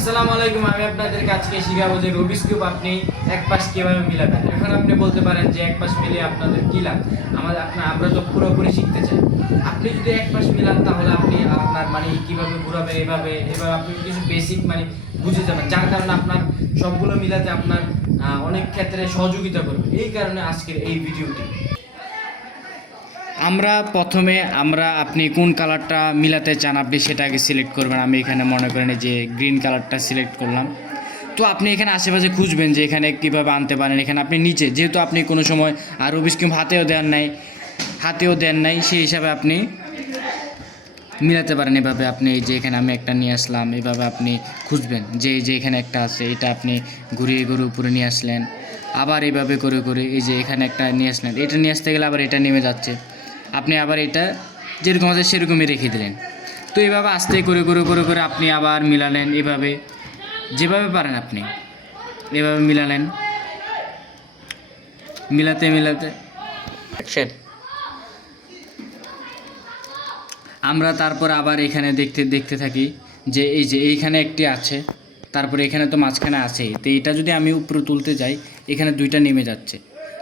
আসসালামু আলাইকুম। আমি আপনাদেরকে আজকে শিখাবো যে রুবিক্স কিউব আপনি এক পাশ কিভাবে মিলাবেন। এখন আপনি বলতে পারেন যে এক পাশ মিলিয়ে আপনাদের কি লাভ। আমরা তো পুরোপুরি শিখতে চাই। আপনি যদি এক পাশ মিলান তাহলে আপনি আপনার কিভাবে ঘুরাবেন এভাবে আপনি কিছু বেসিক বুঝে যাবেন, যার কারণে আপনার সবগুলো মিলাতে আপনার অনেক ক্ষেত্রে সহযোগিতা করবে। এই কারণে আজকের এই ভিডিওটি। প্রথমে আপনি কোন কালারটা মিলাতে চান আপনি সেটা আগে সিলেক্ট করবেন। আমি এখানে মনে করেন যে গ্রিন কালারটা সিলেক্ট করলাম। তো আপনি এখানে আশেপাশে খুঁজবেন যে এখানে কীভাবে আনতে পারেন। এখানে আপনি নিচে যেহেতু আপনি কোনো সময় রুবিক্স কিউব হাতেও দেন নাই সেই হিসাবে আপনি মিলাতে পারেন। এভাবে আপনি এই যে এখানে আমি একটা নিয়ে আসলাম, এভাবে আপনি খুঁজবেন যে এখানে একটা আছে, এটা আপনি ঘুরিয়ে উপরে নিয়ে আসলেন। আবার এইভাবে করে এই যে এখানে একটা নিয়ে আসলেন, এটা নিয়ে আসতে গেলে আবার এটা নেমে যাচ্ছে, আপনি আবার এটা যেরকম আছে সেরকমই রেখে দিলেন। তো এইভাবে আস্তে করে আপনি আবার মিলালেন। এভাবে যেভাবে পারেন আপনি এভাবে মিলালেন, মিলাতে আমরা তারপর আবার এখানে দেখতে থাকি যে এই যে এইখানে একটি আছে, তারপরে এখানে তো মাঝখানে আছেই। তো এটা যদি আমি উপরে তুলতে যাই এখানে দুইটা নেমে যাচ্ছে।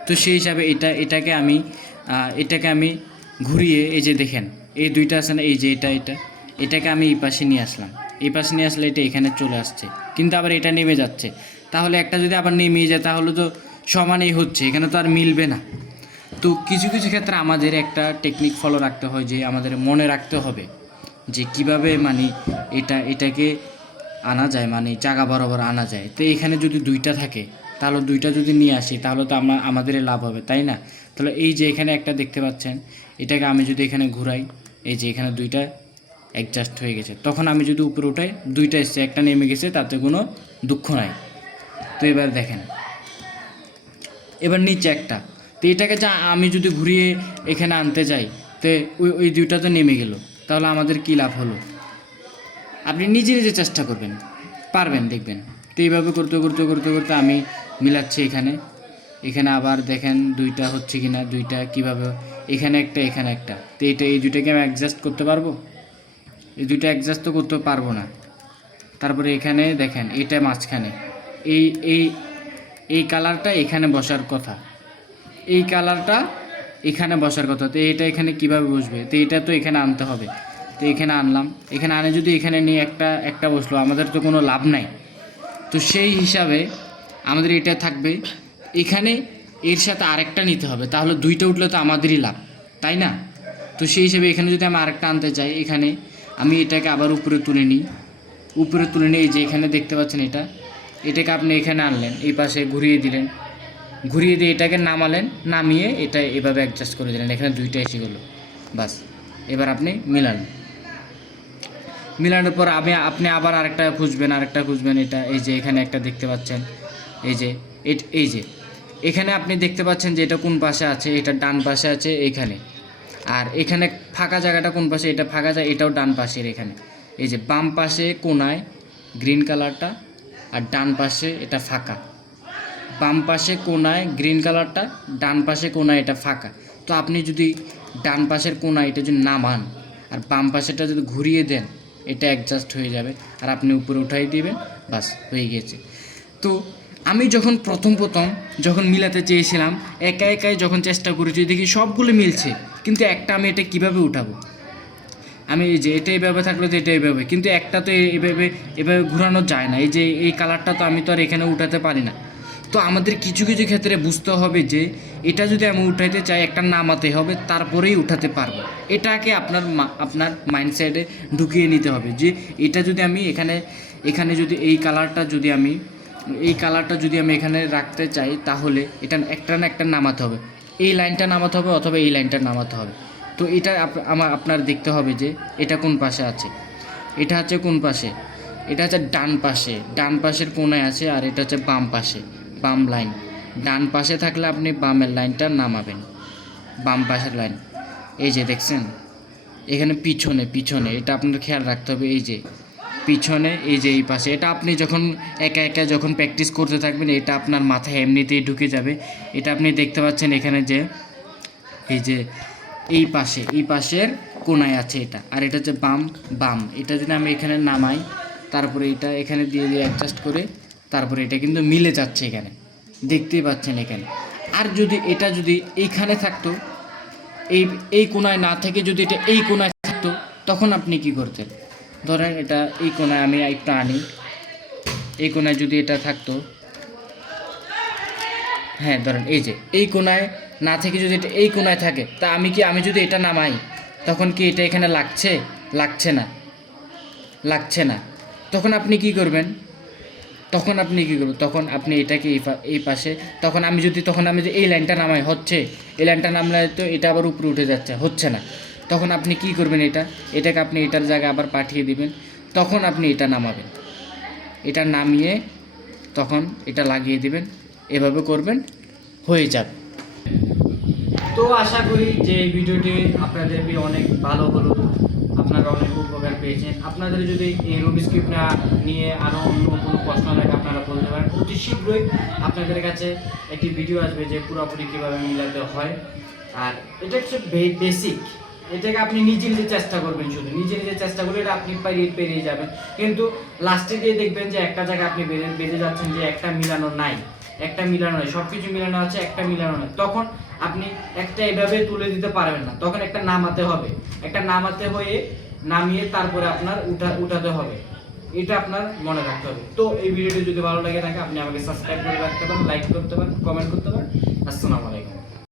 তো সেই হিসাবে এটাকে আমি ঘুরিয়ে এই যে দেখেন এই দুইটা আছে না, এই যে এটাকে আমি এই পাশে নিয়ে আসলাম। এই পাশে নিয়ে আসলে এটা এখানে চলে আসছে, কিন্তু আবার এটা নেমে যাচ্ছে। তাহলে একটা যদি আবার নেমে যায় তাহলে তো সমানই হচ্ছে, এখানে তো আর মিলবে না। তো কিছু ক্ষেত্রে আমাদের একটা টেকনিক ফলো রাখতে হয়, যে আমাদের মনে রাখতে হবে যে কীভাবে এটাকে আনা যায়, জায়গা বরাবর আনা যায়। তো এখানে যদি দুইটা থাকে তাহলে দুইটা যদি নিয়ে আসি তাহলে তো আমাদের লাভ হবে, তাই না? তাহলে এই যে এখানে একটা দেখতে পাচ্ছেন, এটাকে আমি যদি এখানে ঘুরাই, এই যে এখানে দুইটা অ্যাডজাস্ট হয়ে গেছে। তখন আমি যদি উপরে উঠাই দুইটা এসছে, একটা নেমে গেছে, তাতে কোনো দুঃখ নাই। তো এবার দেখেন এবার নিচে একটা, তো এটাকে আমি যদি ঘুরিয়ে এখানে আনতে যাই তো ওই দুইটা তো নেমে গেল, তাহলে আমাদের কী লাভ হলো? আপনি নিজে চেষ্টা করবেন, পারবেন দেখবেন। তো এইভাবে করতে আমি মিলাচ্ছি এখানে আবার দেখেন দুইটা হচ্ছে কি না, দুইটা কীভাবে, এখানে একটা। তো এই দুইটাকে আমি অ্যাডজাস্ট করতে পারবো? এই দুইটা অ্যাডজাস্ট তো করতে পারবো না। তারপরে এখানে দেখেন এটা মাঝখানে, এই এই এই কালারটা এখানে বসার কথা, এই কালারটা এখানে বসার কথা। তো এটা এখানে কিভাবে বসবে? তো এটা তো এখানে আনতে হবে। তো এখানে আনলাম, এখানে আনে যদি এখানে নিয়ে একটা বসলো, আমাদের তো কোনো লাভ নাই। তো সেই হিসাবে আমাদের এটা থাকবে এখানে, এর সাথে আরেকটা নিতে হবে, তাহলে দুইটা উঠলে তো আমাদেরই লাভ, তাই না? তো সেই হিসাবে এখানে যদি আমি আরেকটা আনতে চাই, এখানে আমি এটাকে আবার উপরে তুলে নিই। এই যে এখানে দেখতে পাচ্ছেন এটাকে আপনি এখানে আনলেন, এই পাশে ঘুরিয়ে দিলেন, ঘুরিয়ে দিয়ে এটাকে নামালেন, নামিয়ে এটা এভাবে অ্যাডজাস্ট করে দিলেন, এখানে দুইটা এসে গেলো, বাস। এবার আপনি মিলানোর পর আপনি আবার আরেকটা খুঁজবেন। এটা এই যে এখানে একটা দেখতে পাচ্ছেন, এই যে এখানে আপনি দেখতে পাচ্ছেন যে এটা কোন পাশে আছে, এটা ডান পাশে আছে এখানে। আর এখানে ফাঁকা জায়গাটা কোন পাশে? এটা ফাঁকা জায়গা, এটাও ডান পাশের। এখানে এই যে বাম পাশে কোনায় গ্রিন কালারটা, আর ডান পাশে এটা ফাঁকা। বাম পাশে কোনায় গ্রিন কালারটা, ডান পাশে কোনায় এটা ফাঁকা। তো আপনি যদি ডান পাশের কোনায় এটা যদি নামান আর বাম পাশেটা যদি ঘুরিয়ে দেন, এটা অ্যাডজাস্ট হয়ে যাবে, আর আপনি উপরে উঠাই দিবেন, বাস হয়ে গেছে। তো আমি প্রথম যখন মিলাতে চেয়েছিলাম, একাই যখন চেষ্টা করেছি, দেখি সবগুলো মিলছে, কিন্তু একটা আমি এটা কিভাবে উঠাবো? আমি এই যে এটা এইভাবে থাকলে তো এটা এইভাবে, কিন্তু একটা তো এভাবে ঘোরানো যায় না। এই যে এই কালারটা তো আমি তো আর এখানে উঠাতে পারি না। তো আমাদের কিছু ক্ষেত্রে বুঝতে হবে যে এটা যদি আমি উঠাইতে চাই, একটা নামাতে হবে, তারপরেই উঠাতে পারবো। এটাকে আপনার মাইন্ডসেটে ঢুকিয়ে নিতে হবে যে এটা যদি আমি এখানে যদি এই কালারটা যদি আমি এখানে রাখতে চাই, তাহলে এটা একটা না একটা নামাতে হবে, এই লাইনটা নামাতে হবে অথবা এই লাইনটা নামাতে হবে। তো এটা আপনার দেখতে হবে যে এটা কোন পাশে আছে, এটা হচ্ছে কোন পাশে, এটা হচ্ছে ডান পাশের কোণায় আছে, আর এটা হচ্ছে বাম পাশে, বাম লাইন। ডান পাশে থাকলে আপনি বামের লাইনটা নামাবেন, বাম পাশের লাইন। এই যে দেখছেন এখানে পিছনে এটা আপনার খেয়াল রাখতে হবে। এই যে পিছনে, এই যে এই পাশে, এটা আপনি যখন একা যখন প্র্যাকটিস করতে থাকবেন, এটা আপনার মাথায় এমনিতেই ঢুকে যাবে। এটা আপনি দেখতে পাচ্ছেন এখানে যে এই যে এই পাশের কোণায় আছে এটা, আর এটা হচ্ছে বাম। এটা যদি আমি এখানে নামাই, তারপরে এটা এখানে দিয়ে দিয়ে অ্যাডজাস্ট করে তারপরে এটা কিন্তু মিলে যাচ্ছে এখানে, দেখতেই পাচ্ছেন এখানে। আর যদি এটা যদি এইখানে থাকতো, এই এই কোণায় না থেকে যদি এটা এই কোণায় থাকতো, তখন আপনি কি করতেন? ধরেন এটা এই কোণায় আমি একটু আনি, এই কোণায় যদি এটা থাকতো, হ্যাঁ ধরেন এই যে এই কোণায় না থেকে যদি এটা এই কোণায় থাকে, তা আমি যদি এটা নামাই, তখন কি এটা এখানে লাগছে? লাগছে না, লাগছে না। তখন আপনি কি করবেন? তখন আপনি এটাকে এই পাশে, তখন আমি যে এই লাইনটা নামাই, হচ্ছে এই লাইনটা নামলে তো এটা আবার উপরে উঠে যাচ্ছে, হচ্ছে না। তখন আপনি কি করবেন? এটাকে আপনি এটার জায়গায় আবার পাঠিয়ে দিবেন, তখন আপনি এটা নামাবেন, এটা নামিয়ে তখন এটা লাগিয়ে দিবেন, এভাবে করবেন, হয়ে যাবে। তো আশা করি যে এই ভিডিওটি আপনাদের অনেক ভালো হলো, আপনারা অনেক উপকার পেয়েছেন। আপনাদের যদি এই রুবিক্স কিউব নিয়ে আরও অন্য কোনো প্রশ্ন থাকে আপনারা বলতে পারেন। অতি শীঘ্রই আপনাদের কাছে একটি ভিডিও আসবে যে পুরোপুরি কীভাবে মিলাতে হয়। আর এটা হচ্ছে বেসিক, এটাকে আপনি নিজে নিজে চেষ্টা করবেন, শুধু নিজে নিজে চেষ্টা করলে এটা আপনি পেরিয়ে যাবেন। কিন্তু লাস্টে গিয়ে দেখবেন যে একটা জায়গায় আপনি বেঁধে যাচ্ছেন যে একটা মিলানো নাই, সব কিছু মিলানো আছে, একটা মিলানো নাই। তখন আপনি একটা এভাবে তুলে দিতে পারবেন না, তখন একটা নামাতে হবে, নামিয়ে তারপরে আপনার উঠাতে হবে। এটা আপনার মনে রাখতে হবে। তো এই ভিডিওটি যদি ভালো লাগে থাকে আপনি আমাকে সাবস্ক্রাইব করে রাখতে পারেন, লাইক করতে পারেন, কমেন্ট করতে পারেন। আসসালামু আলাইকুম।